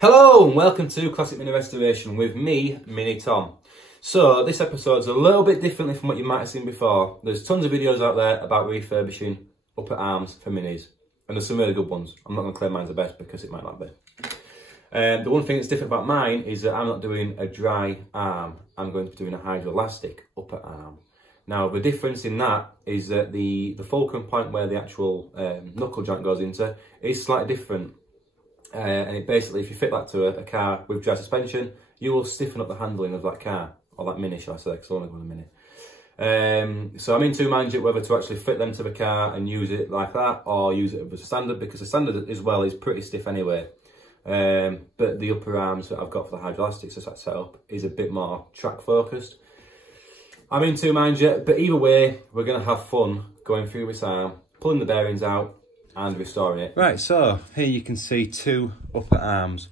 Hello and welcome to Classic Mini Restoration with me, Mini Tom. So this episode's a little bit differently from what you might have seen before. There's tons of videos out there about refurbishing upper arms for minis, and there's some really good ones. I'm not going to claim mine's the best because it might not be. The one thing that's different about mine is that I'm not doing a dry arm. I'm going to be doing a hydrolastic upper arm. Now the difference in that is that the fulcrum point where the actual knuckle joint goes into is slightly different. And it basically, if you fit that to a car with dry suspension, you will stiffen up the handling of that car, or that mini, shall I say, because I'm only going a mini. So I'm in two minds yet whether to actually fit them to the car and use it like that, or use it as a standard, because the standard as well is pretty stiff anyway. But the upper arms that I've got for the hydrolastic set up is a bit more track focused. I'm in two minds yet, but either way, we're going to have fun going through this arm, pulling the bearings out, and restoring it. Right, so here you can see two upper arms.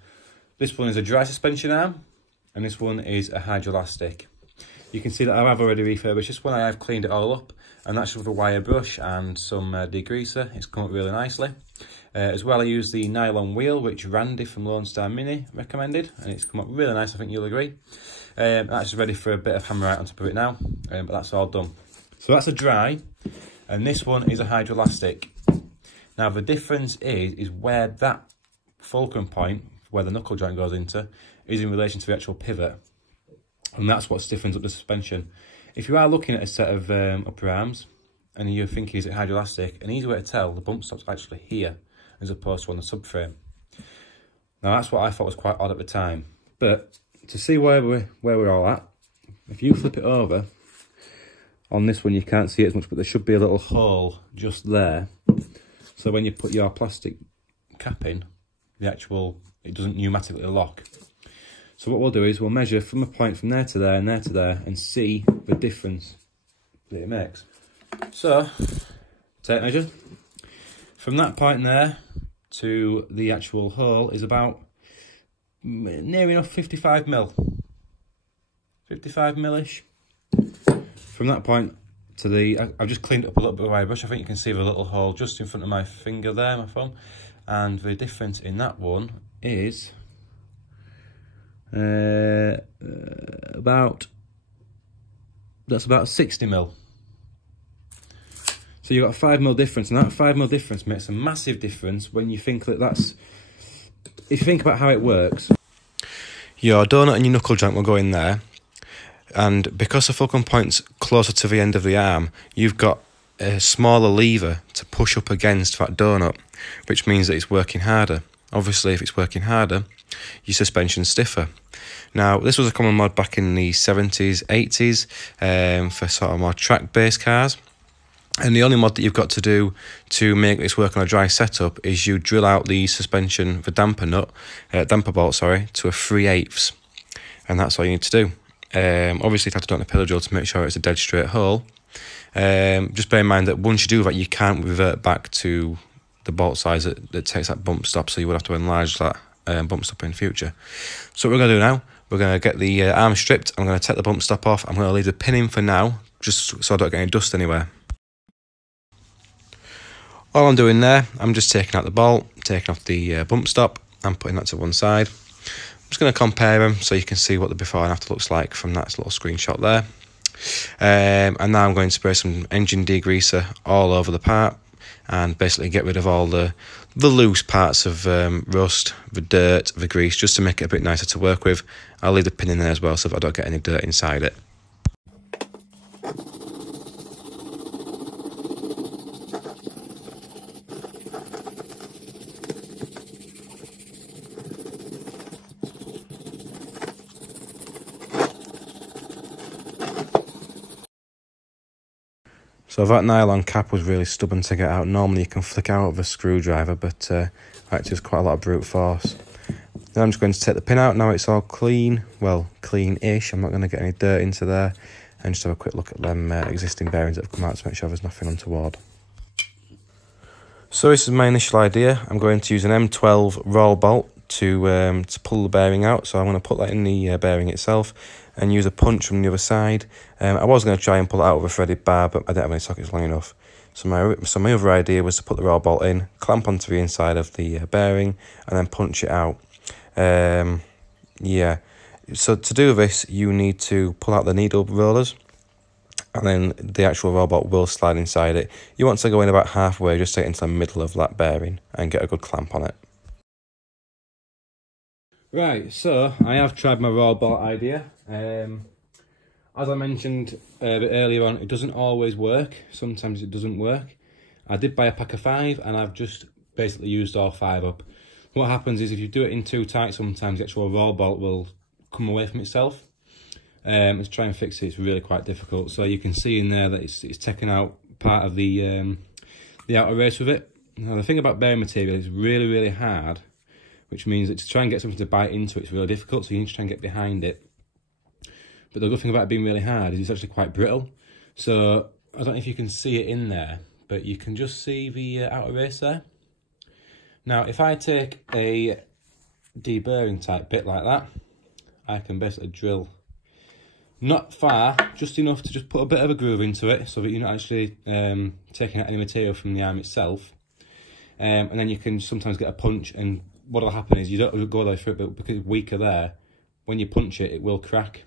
This one is a dry suspension arm and this one is a hydrolastic. You can see that I have already refurbished this one. I have cleaned it all up, and that's with a wire brush and some degreaser. It's come up really nicely. As well, I used the nylon wheel which Randy from Lone Star Mini recommended, and it's come up really nice, I think you'll agree. That's ready for a bit of hammerite on top of it now, but that's all done. So that's a dry, and this one is a hydrolastic. Now the difference is where that fulcrum point, where the knuckle joint goes into, is in relation to the actual pivot. And that's what stiffens up the suspension. If you are looking at a set of upper arms, and you're thinking is it hydrolastic, an easy way to tell, the bump stop's actually here, as opposed to on the subframe. Now that's what I thought was quite odd at the time. But to see where we're all at, if you flip it over, on this one you can't see it as much, but there should be a little hole just there. So when you put your plastic cap in, it doesn't pneumatically lock. So what we'll do is we'll measure from a point from there to there and there to there and see the difference that it makes. So, tape measure. From that point there to the actual hole is about near enough 55 mil. 55 mil-ish. From that point to the, I've just cleaned up a little bit of wire brush. I think you can see the little hole just in front of my finger there, my thumb. And the difference in that one is about 60 mil. So you've got a 5 mil difference, and that 5 mil difference makes a massive difference when you think that if you think about how it works. Your donut and your knuckle joint will go in there. And because the fulcrum point's closer to the end of the arm, you've got a smaller lever to push up against that donut, which means that it's working harder. Obviously, if it's working harder, your suspension's stiffer. Now, this was a common mod back in the 70s, 80s, for sort of more track-based cars. And the only mod that you've got to do to make this work on a dry setup is you drill out the suspension, the damper bolt, to a 3/8. And that's all you need to do. Obviously, you have to do it on a pillow drill to make sure it's a dead straight hole. Just bear in mind that once you do that, you can't revert back to the bolt size that takes that bump stop, so you would have to enlarge that bump stop in future. So what we're going to do now, we're going to get the arm stripped. I'm going to take the bump stop off. I'm going to leave the pin in for now, just so I don't get any dust anywhere. All I'm doing there, I'm just taking out the bolt, taking off the bump stop, and putting that to one side. I'm just going to compare them so you can see what the before and after looks like from that little screenshot there. And now I'm going to spray some engine degreaser all over the part and basically get rid of all the loose parts of rust, the dirt, the grease, just to make it a bit nicer to work with. I'll leave the pin in there as well so that I don't get any dirt inside it. So that nylon cap was really stubborn to get out. Normally you can flick out with a screwdriver, but actually it's quite a lot of brute force. Then I'm just going to take the pin out. Now it's all clean, well, clean-ish. I'm not going to get any dirt into there. And just have a quick look at them existing bearings that have come out to make sure there's nothing untoward. So this is my initial idea. I'm going to use an M12 roll bolt to pull the bearing out. So I'm going to put that in the bearing itself and use a punch from the other side. I was going to try and pull it out with a threaded bar, but I didn't have any sockets long enough. So my other idea was to put the roll bolt in, clamp onto the inside of the bearing, and then punch it out. Yeah, so to do this, you need to pull out the needle rollers, and then the actual robot will slide inside it. You want to go in about halfway, just to get into the middle of that bearing and get a good clamp on it. Right, so I have tried my robot idea. As I mentioned a bit earlier on, it doesn't always work. Sometimes it doesn't work. I did buy a pack of 5 and I've just basically used all 5 up. What happens is if you do it in too tight, sometimes the actual roll bolt will come away from itself. To try and fix it, it's really quite difficult. So you can see in there that it's taken out part of the outer race with it. Now the thing about bearing material is really hard, which means that to try and get something to bite into it's really difficult, so you need to try and get behind it. But the good thing about it being really hard is it's actually quite brittle. So I don't know if you can see it in there, but you can just see the outer race there. Now if I take a deburring type bit like that, I can basically drill not far, just enough to just put a bit of a groove into it so that you're not actually taking out any material from the arm itself. And then you can sometimes get a punch, and what will happen is you don't go there through it, but because it's weaker there, when you punch it, it will crack.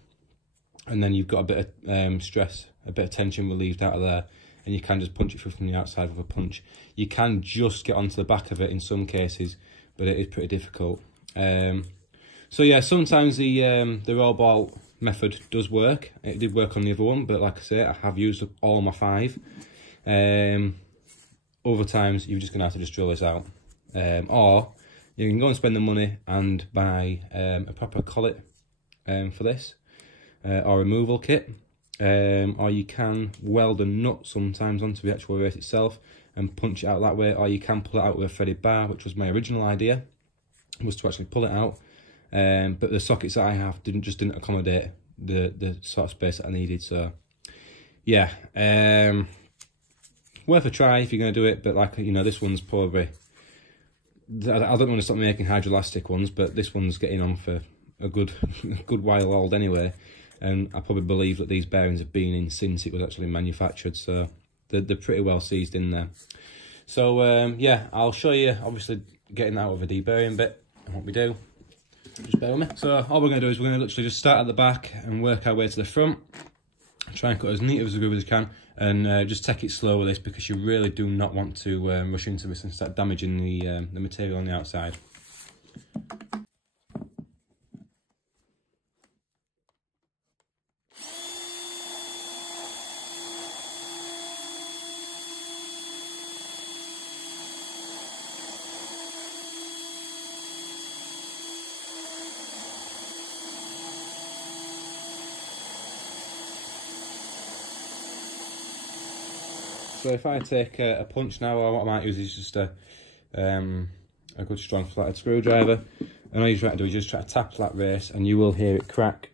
And then you've got a bit of stress, a bit of tension relieved out of there, and you can just punch it through from the outside with a punch. You can just get onto the back of it in some cases, but it is pretty difficult. So yeah, sometimes the roll bolt method does work. It did work on the other one, but like I say, I have used up all my 5. Other times you're just gonna have to just drill this out, or you can go and spend the money and buy a proper collet for this, or removal kit, or you can weld a nut sometimes onto the actual race itself and punch it out that way, or you can pull it out with a threaded bar, which was my original idea, was to actually pull it out. But the sockets that I have didn't accommodate the sort of space that I needed. So yeah, worth a try if you're going to do it. But like, you know, this one's probably, I don't want to stop making Hydrolastic ones, but this one's getting on for a good while old anyway, and I probably believe that these bearings have been in since it was actually manufactured, so they're pretty well seized in there. So yeah, I'll show you obviously getting out of a deburring bit and what we do. Just bear with me. So all we're going to do is we're going to literally just start at the back and work our way to the front. Try and cut as neat as a groove as you can, and just take it slow with this, because you really do not want to rush into this and start damaging the material on the outside. So if I take a punch now, or what I might use is just a good strong flathead screwdriver, and all you try to do is just try to tap that race, and you will hear it crack.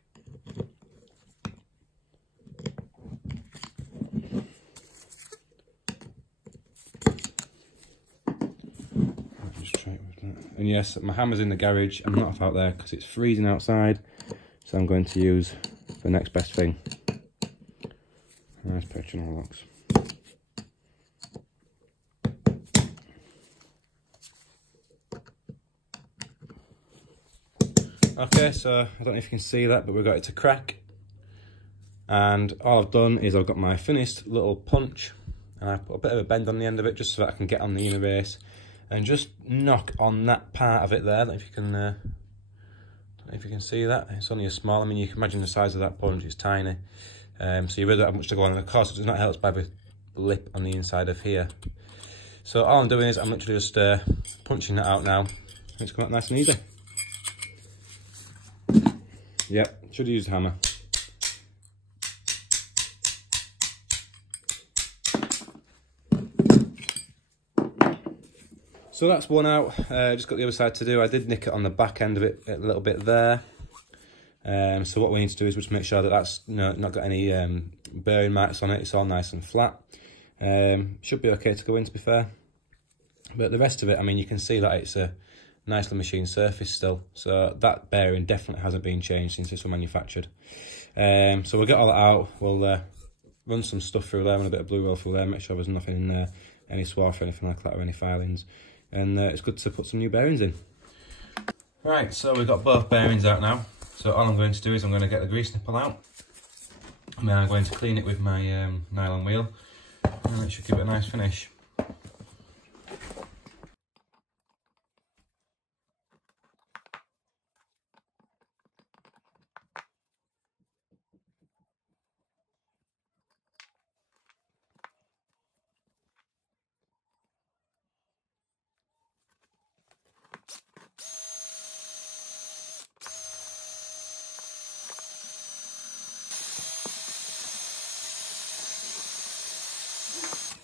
And yes, my hammer's in the garage. I'm not out there because it's freezing outside, so I'm going to use the next best thing. Nice picture and all locks. Okay, so I don't know if you can see that, but we've got it to crack. And all I've done is I've got my finished little punch, and I put a bit of a bend on the end of it just so that I can get on the inner race and just knock on that part of it there. I don't know if you can, don't know if you can see that. It's only a small, I mean, you can imagine the size of that punch, it's tiny. So you really don't have much to go on, and of course it does not help by the lip on the inside of here. So all I'm doing is I'm literally just punching that out now, and it's come out nice and easy. Yep, should have used a hammer. So that's one out, just got the other side to do. I did nick it on the back end of it a little bit there. So what we need to do is just make sure that that's not got any bearing marks on it. It's all nice and flat. Should be okay to go in, to be fair. But the rest of it, I mean, you can see that it's a nicely machined surface still. So that bearing definitely hasn't been changed since this was manufactured. So we'll get all that out. We'll run some stuff through there and a bit of blue roll through there, make sure there's nothing in there, any swarf or anything like that, or any filings. And it's good to put some new bearings in. Right, so we've got both bearings out now. So all I'm going to do is I'm going to get the grease nipple out, and then I'm going to clean it with my nylon wheel, and it should give it a nice finish.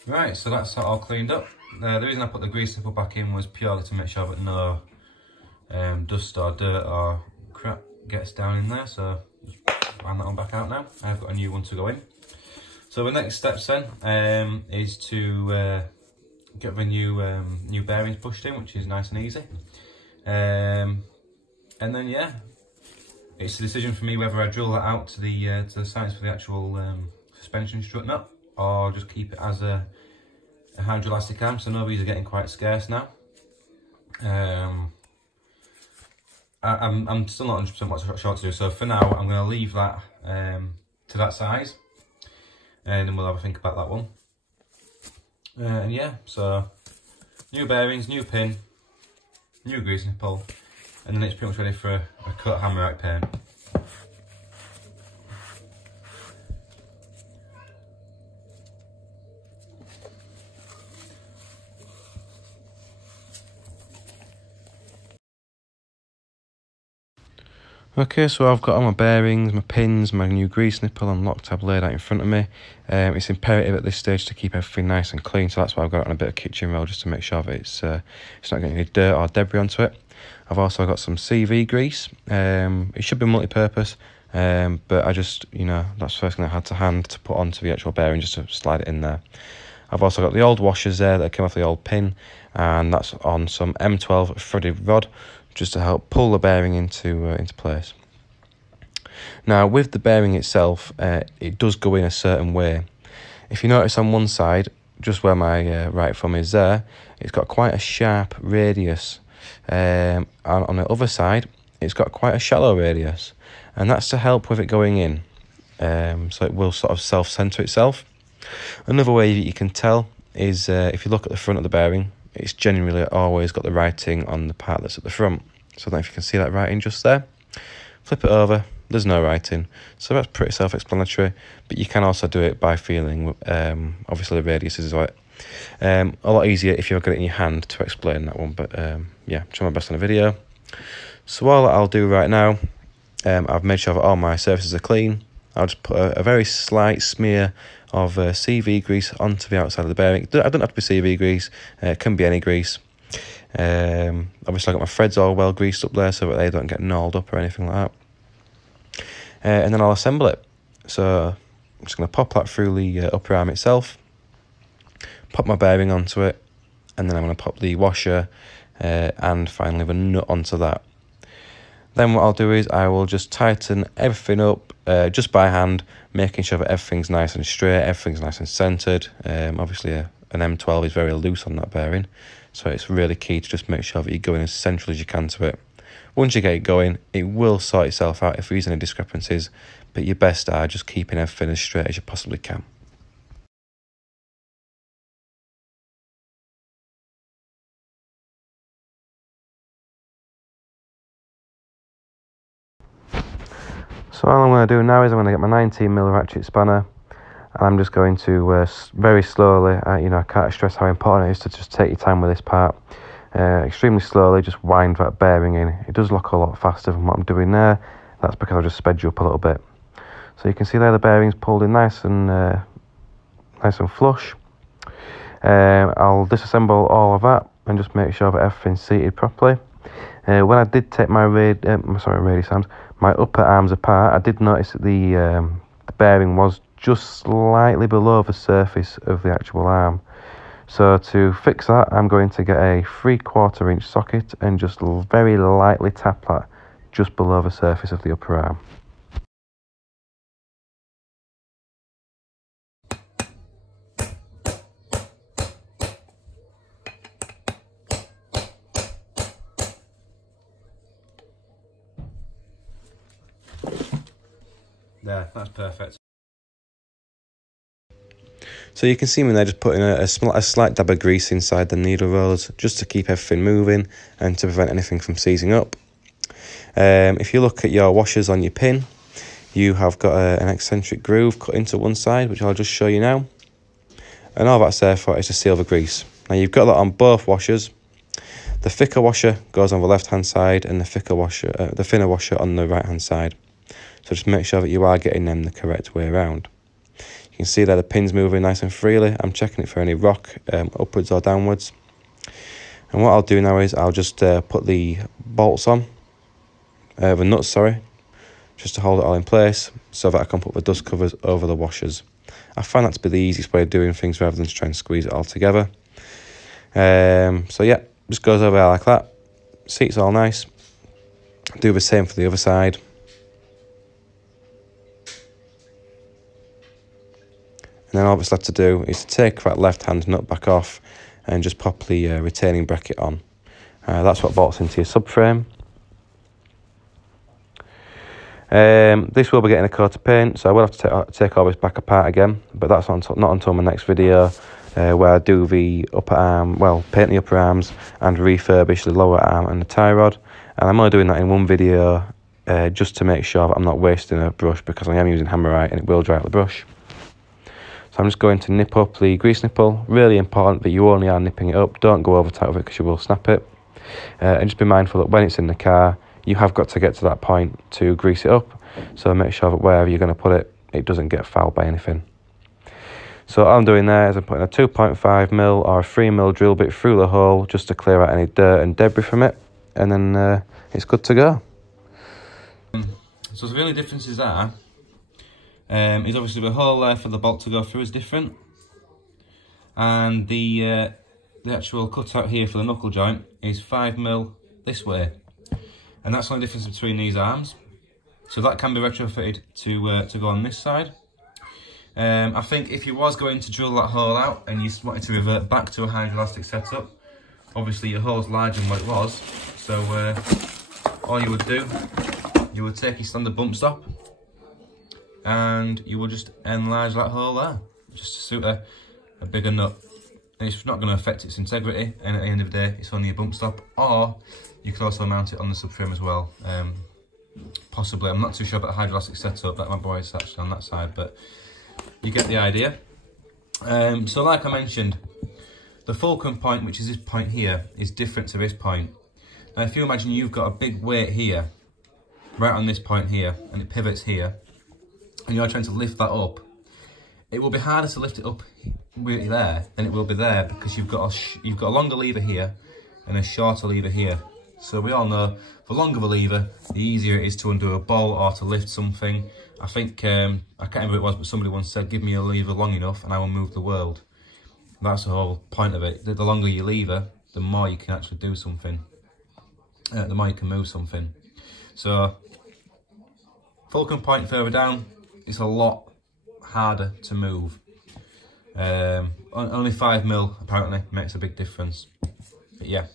Right, so that's all cleaned up. The reason I put the grease nipple back in was purely to make sure that no dust or dirt or crap gets down in there. So just find that one back out now. I've got a new one to go in. So the next steps then is to get the new bearings pushed in, which is nice and easy. And then yeah, it's a decision for me whether I drill that out to the sides for the actual suspension strut nut, or just keep it as a hydrolastic arm. So no, these are getting quite scarce now. I'm still not 100% what short to do, so for now I'm going to leave that to that size, and then we'll have a think about that one. And yeah, so new bearings, new pin, new grease nipple, and then it's pretty much ready for a cut hammer out paint. Okay, so I've got all my bearings, my pins, my new grease nipple and lock tab laid out in front of me. It's imperative at this stage to keep everything nice and clean, so that's why I've got it on a bit of kitchen roll, just to make sure that it's not getting any dirt or debris onto it. I've also got some CV grease. It should be multi-purpose, but I just, that's the first thing I had to hand to put onto the actual bearing, just to slide it in there. I've also got the old washers there that came off the old pin, and that's on some M12 threaded rod, just to help pull the bearing into place. Now with the bearing itself, it does go in a certain way. If you notice on one side, just where my right thumb is there, it's got quite a sharp radius, and on the other side it's got quite a shallow radius, and that's to help with it going in, so it will sort of self-center itself. Another way that you can tell is if you look at the front of the bearing, it's generally always got the writing on the part that's at the front. So I don't know if you can see that writing just there. Flip it over, there's no writing. So that's pretty self-explanatory, but you can also do it by feeling, obviously the radius is right. A lot easier if you've got it in your hand to explain that one, but yeah, try my best on a video. So all I'll do right now, I've made sure that all my surfaces are clean. I'll just put a very slight smear of CV grease onto the outside of the bearing. It doesn't have to be CV grease, it can be any grease. Obviously I've got my threads all well greased up there so that they don't get gnawed up or anything like that. And then I'll assemble it. So I'm just going to pop that through the upper arm itself, pop my bearing onto it, and then I'm going to pop the washer and finally the nut onto that. Then what I'll do is I will just tighten everything up just by hand, making sure that everything's nice and straight, everything's nice and centered. Obviously an M12 is very loose on that bearing, so it's really key to just make sure that you're going as central as you can to it. Once you get it going, it will sort itself out if there's any discrepancies, but your best are just keeping everything as straight as you possibly can. So all I'm going to do now is I'm going to get my 19mm ratchet spanner, and I'm just going to very slowly, I can't stress how important it is to just take your time with this part, extremely slowly just wind that bearing in. It does look a lot faster than what I'm doing there. That's because I've just sped you up a little bit. So you can see there the bearing's pulled in nice and flush. I'll disassemble all of that and just make sure that everything's seated properly. When I did take my my upper arms apart, I did notice that the bearing was just slightly below the surface of the actual arm. So to fix that, I'm going to get a 3/4 inch socket and just very lightly tap that just below the surface of the upper arm. There, that's perfect. So you can see me there just putting a slight dab of grease inside the needle rollers just to keep everything moving and to prevent anything from seizing up. If you look at your washers on your pin, you have got an eccentric groove cut into one side, which I'll just show you now. And all that's there for is to seal the grease. Now you've got that on both washers. The thicker washer goes on the left hand side and the thinner washer on the right hand side. So just make sure that you are getting them the correct way around. You can see there the pin's moving nice and freely. I'm checking it for any rock, upwards or downwards. And what I'll do now is I'll just put the bolts on, the nuts, sorry, just to hold it all in place so that I can put the dust covers over the washers. I find that to be the easiest way of doing things rather than to try and squeeze it all together. So yeah, just goes over there like that. Seat's all nice. Do the same for the other side. And then all that's left to do is to take that left hand nut back off and just pop the retaining bracket on. That's what bolts into your subframe. This will be getting a coat of paint, so I will have to take all this back apart again, but that's not until my next video, where I do the upper arm, well, paint the upper arms and refurbish the lower arm and the tie rod. And I'm only doing that in one video just to make sure that I'm not wasting a brush, because I am using Hammerite and it will dry out the brush. So I'm just going to nip up the grease nipple. Really important that you only are nipping it up. Don't go over tight with it because you will snap it. And just be mindful that when it's in the car, you have got to get to that point to grease it up. So make sure that wherever you're going to put it, it doesn't get fouled by anything. So all I'm doing there is I'm putting a 2.5mm or a 3mm drill bit through the hole just to clear out any dirt and debris from it. And then it's good to go. So the only differences are, is obviously the hole there for the bolt to go through is different, and the actual cutout here for the knuckle joint is 5mm this way, and that's the only difference between these arms. So that can be retrofitted to go on this side. I think if you was going to drill that hole out and you wanted to revert back to a Hydrolastic setup, obviously your hole's larger than what it was, so all you would do, you would take your standard bump stop and you will just enlarge that hole there, just to suit a bigger nut. And it's not going to affect its integrity, and at the end of the day, it's only a bump stop. Or you could also mount it on the subframe as well. Possibly, I'm not too sure about the Hydrolastic setup, that my boy is actually on that side, but you get the idea. So like I mentioned, the fulcrum point, which is this point here, is different to this point. Now if you imagine you've got a big weight here, right on this point here, and it pivots here, and you're trying to lift that up, it will be harder to lift it up really there than it will be there, because you've got a longer lever here and a shorter lever here. So we all know the longer the lever, the easier it is to undo a bolt or to lift something. I think, I can't remember who it was, but somebody once said, give me a lever long enough and I will move the world. That's the whole point of it. The longer your lever, the more you can actually do something. The more you can move something. So, fulcrum point further down, it's a lot harder to move. Only 5mm apparently makes a big difference. But yeah.